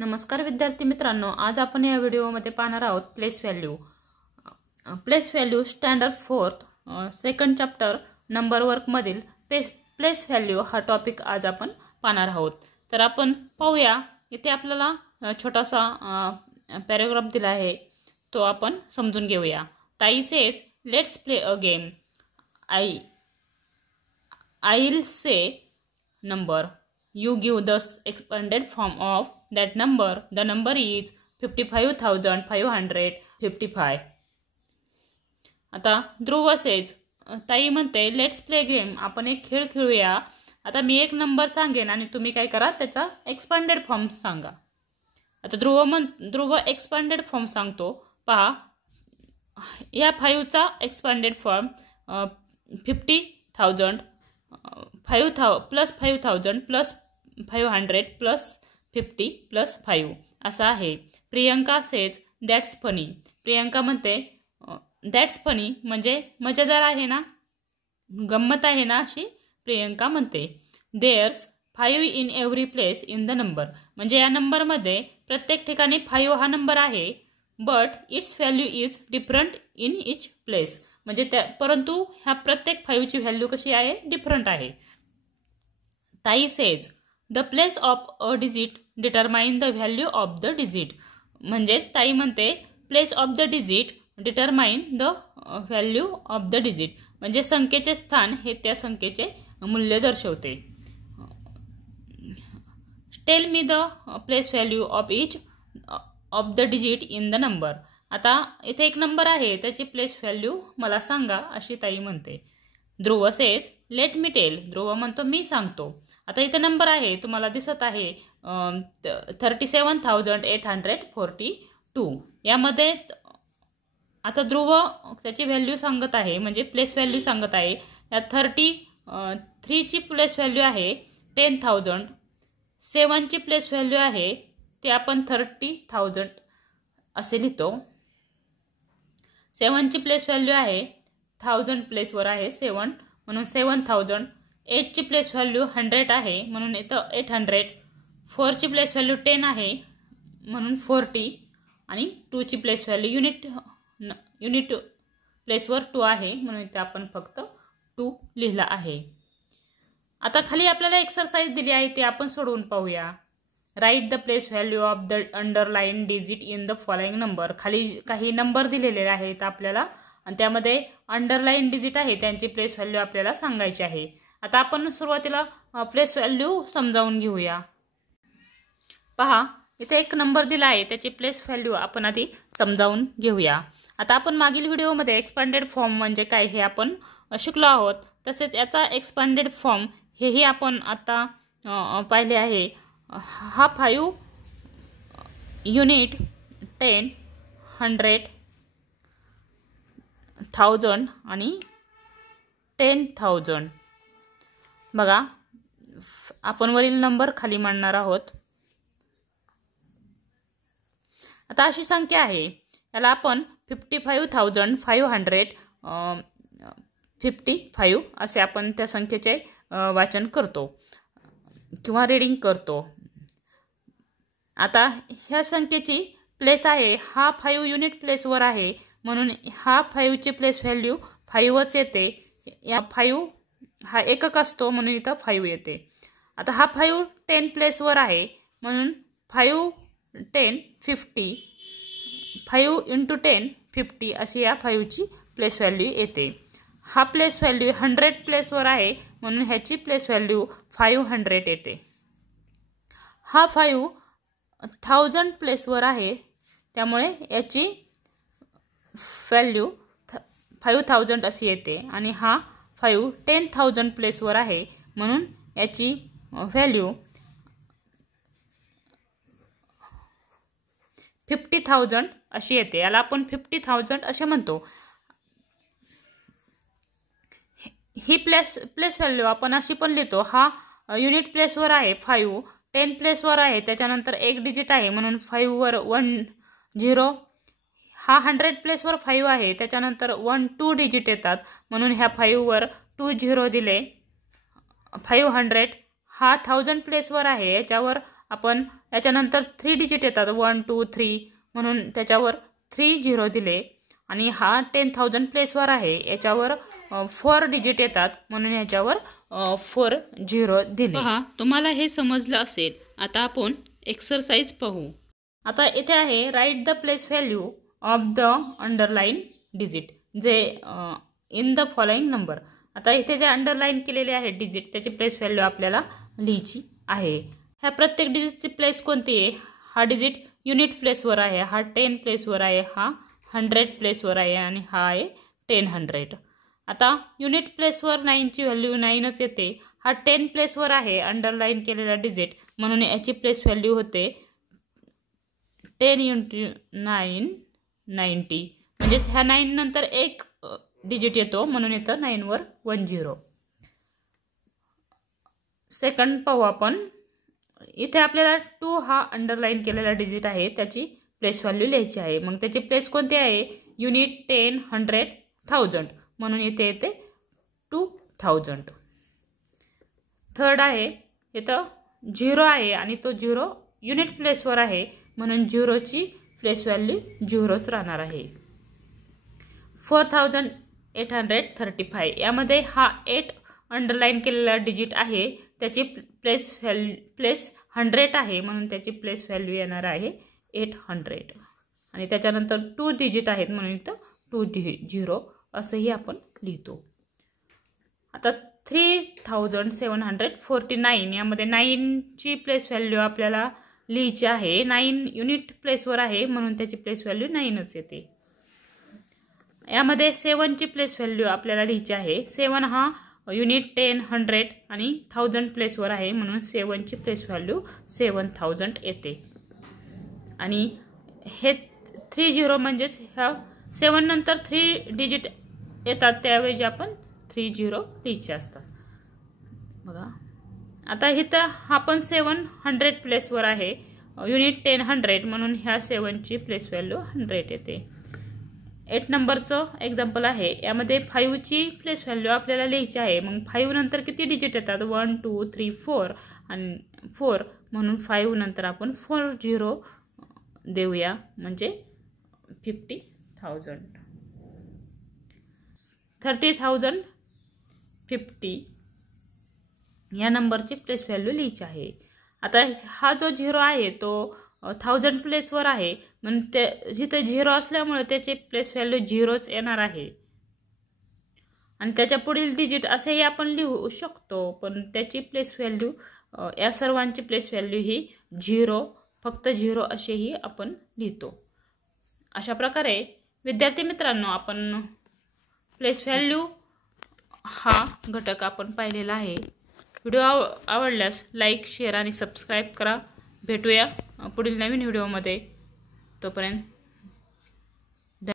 नमस्कार विद्यार्थी मित्रांनो, आज आपण या व्हिडिओमध्ये पाहणार आहोत place value. Place value standard 4 second chapter number work मधील प्लेस व्हॅल्यू हा टॉपिक आज आपण पाहणार आहोत. तर आपण पाहूया, इथे आपल्याला छोटासा पॅराग्राफ दिला आहे, तो आपण समजून घेऊया. ताई says let's play a game. I'll say number. You give the expanded form of that number. The number is 55,555. आता ध्रुव सेज, ताई म्हणते लेट्स प्ले गेम, आपण एक खेळ खेळूया. आता मी एक नंबर सांगेन आणि तुम्ही काय करा, त्याचा एक्सपांडेड फॉर्म सांगा. आता ध्रुव एक्सपांडेड फॉर्म सांगतो. पहा, या 5चा expanded form 50,000 plus 5,000 plus 500 plus 50 plus 5 असा आहे. Priyanka says that's funny. Priyanka म्हणते दॅट्स फनी म्हणजे मजेदार आहे ना, गंमत आहे ना, अशी प्रियंका म्हणते. There's 5 in every place in the number, म्हणजे या नंबरमध्ये प्रत्येक ठिकाणी 5 हा नंबर आहे. But it's value is different in each place, म्हणजे परंतु ह्या प्रत्येक 5ची व्हॅल्यू कशी आहे, डिफरंट आहे. ताई says the place of a digit determine the value of the digit, म्हणजेच ताई म्हणते place of the digit determine the value of the digit, म्हणजे संख्येचे स्थान हे त्या संख्येचे मूल्य दर्शवते. Tell me the place value of each of the digit in the number. आता इथे एक नंबर आहे, त्याची प्लेस व्हॅल्यू मला सांगा, अशी ताई म्हणते. ध्रुव सेज लेट मी टेल. ध्रुव म्हणतो मी सांगतो. आता इथे नंबर आहे, तुम्हाला दिसत आहे 37,842. यामध्ये आता ध्रुव त्याची व्हॅल्यू सांगत आहे, म्हणजे प्लेस व्हॅल्यू सांगत आहे. या 33ची प्लेस व्हॅल्यू आहे 10,000. 7ची प्लेस व्हॅल्यू आहे ते आपण 30,000 असे लिहितो. 7ची प्लेस व्हॅल्यू आहे 1000 प्लेसवर आहे 7 म्हणून 7,000. 8ची प्लेस व्हॅल्यू 100 आहे म्हणून इथं 800. 4ची प्लेस व्हॅल्यू 10 आहे म्हणून 40. आणि 2ची प्लेस व्हॅल्यू युनिट प्लेसवर 2 आहे म्हणून इथे आपण फक्त 2 लिहिला आहे. आता खाली आपल्याला एक्सरसाइज दिली आहे, ते आपण सोडवून पाहूया. Write the place value of the underline digit in the following number. खाली काही नंबर दिलेले आहेत आपल्याला आणि त्यामध्ये अंडरलाईन डिजिट आहे, त्यांची प्लेस व्हॅल्यू आपल्याला सांगायची आहे. आता आपण सुरुवातीला प्लेस व्हॅल्यू समजावून घेऊया. पहा, इथे एक नंबर दिला आहे, त्याची प्लेस व्हॅल्यू आपण आधी समजावून घेऊया. आता आपण मागील व्हिडिओमध्ये एक्सपांडेड फॉर्म म्हणजे काय हे आपण शिकलो आहोत, तसेच याचा एक्सपांडेड फॉर्म हेही आपण आता पाहिले आहे. हा 5 युनिट 10 100 1000 आणि 10,000. बघा, आपण वरील नंबर खाली मांडणार आहोत. आता अशी संख्या आहे, याला आपण 55,555 असे आपण त्या संख्येचे वाचन करतो किंवा रीडिंग करतो. आता ह्या संख्येची प्लेस आहे, हा 5 युनिट प्लेसवर आहे म्हणून हा 5ची प्लेस व्हॅल्यू 5च येते. या 5 हा एकक असतो म्हणून इथं 5 येते. आता हा 5 10 प्लेसवर आहे म्हणून 5 10 50. 5 × 10 50 अशी या 5ची प्लेस व्हॅल्यू येते. हा प्लेस व्हॅल्यू 100 प्लेसवर आहे म्हणून ह्याची प्लेस व्हॅल्यू 500 येते. हा 5,000 प्लेसवर आहे त्यामुळे याची व्हॅल्यू 5,000 अशी येते. आणि हा 5 10,000 प्लेसवर आहे म्हणून याची व्हॅल्यू 50,000 अशी येते. याला आपण 50,000 असे म्हणतो. ही प्लेस व्हॅल्यू आपण अशी पण लिहितो. हा युनिट प्लेसवर आहे 5, 10 प्लेसवर आहे, त्याच्यानंतर एक डिजिट आहे म्हणून 5 वर 1 0. हा 100 प्लेसवर 5 आहे, त्याच्यानंतर 1 2 डिजिट येतात म्हणून ह्या 5 वर 2 0 दिले. 500 हा 1000 प्लेसवर आहे, याच्यावर आपण याच्यानंतर 3 डिजिट येतात 1 2 3 म्हणून त्याच्यावर 3 झिरो दिले आणि हा 10,000 प्लेसवर आहे याच्यावर 4 डिजिट येतात म्हणून याच्यावर 4 झिरो दिले। पहा तुम्हाला हे समजलं असेल। आता आपण एक्सरसाइज पाहू। आता इथे आहे write the place value of the underline digit जे इन द फॉलोइंग नंबर। आता इथे जे अंडरलाइन केलेले आहे डिजिट त्याची प्लेस व्हॅल्यू आपल्याला लिहायची आहे। ह्या प्रत्येक डिजिटची प्लेस कोणती आहे? हा डिजिट युनिट प्लेसवर आहे, हा 10 प्लेसवर आहे, हा 100 प्लेसवर आहे आणि हा आहे 10 आता युनिट प्लेसवर 9ची व्हॅल्यू 9च येते। हा 10 प्लेसवर आहे अंडरलाइन केलेला डिजिट म्हणून याची प्लेस व्हॅल्यू होते 10 × 9 90 म्हणजेच ह्या 9 नंतर एक डिजिट येतो म्हणून इथं 9 वर 10। सेकंड पाहू आपण। इथे आपल्याला 2 हा अंडरलाइन केलेला डिजिट आहे त्याची प्लेस व्हॅल्यू लिहायची आहे। मग त्याची प्लेस कोणती आहे? युनिट 10 100 1000 म्हणून इथे येते 2000। थर्ड आहे इथं 0 आहे आणि तो 0 युनिट प्लेसवर आहे म्हणून 0ची प्लेस व्हॅल्यू 0च राहणार आहे। 4835 यामध्ये हा 8 अंडरलाइन केलेला डिजिट आहे त्याची प्लेस 100 आहे म्हणून त्याची प्लेस व्हॅल्यू येणार आहे 800 आणि त्याच्यानंतर 2 डिजिट आहेत म्हणून इथं 20 असंही आपण लिहितो। आता 3749 यामध्ये 9ची प्लेस व्हॅल्यू आपल्याला लिहायची आहे। 9 युनिट प्लेसवर आहे म्हणून त्याची प्लेस व्हॅल्यू 9च येते। यामध्ये 7ची प्लेस व्हॅल्यू आपल्याला लिहायची आहे। 7 हा युनिट 10 100 आणि 1000 प्लेसवर आहे म्हणून 7ची प्लेस व्हॅल्यू 7000 येते आणि हे 30 म्हणजेच ह्या 7 नंतर 3 डिजिट येतात त्याऐवजी आपण 30 लिहायचे असतात बघा। आता इथं हा पण 7 100 प्लेसवर आहे युनिट 10 100 म्हणून ह्या 7ची प्लेस व्हॅल्यू 100 येते। 8 नंबरचं एक्झाम्पल आहे। यामध्ये 5ची प्लेस व्हॅल्यू आपल्याला लिहायची आहे। मग 5 नंतर किती डिजिट येतात? 1 2 3 4 आणि 4 म्हणून 5 नंतर आपण 40 देऊया म्हणजे 50,000। 30,050 या नंबरची प्लेस व्हॅल्यू लिहायची आहे। आता हा जो 0 आहे तो 1000 प्लेसवर आहे म्हणून ते जिथे 0 असल्यामुळे त्याची प्लेस व्हॅल्यू 0च येणार आहे आणि त्याच्या पुढील डिजिट असेही आपण लिहू शकतो पण त्याची प्लेस व्हॅल्यू या सर्वांची प्लेस व्हॅल्यू ही 0 फक्त 0 असेही आपण लिहितो। अशा प्रकारे विद्यार्थी मित्रांनो आपण प्लेस व्हॅल्यू हा घटक आपण पाहिलेला आहे। व्हिडिओ आवडल्यास लाईक शेअर आणि सबस्क्राईब करा। भेटूया पुढील नवीन व्हिडिओमध्ये। तोपर्यंत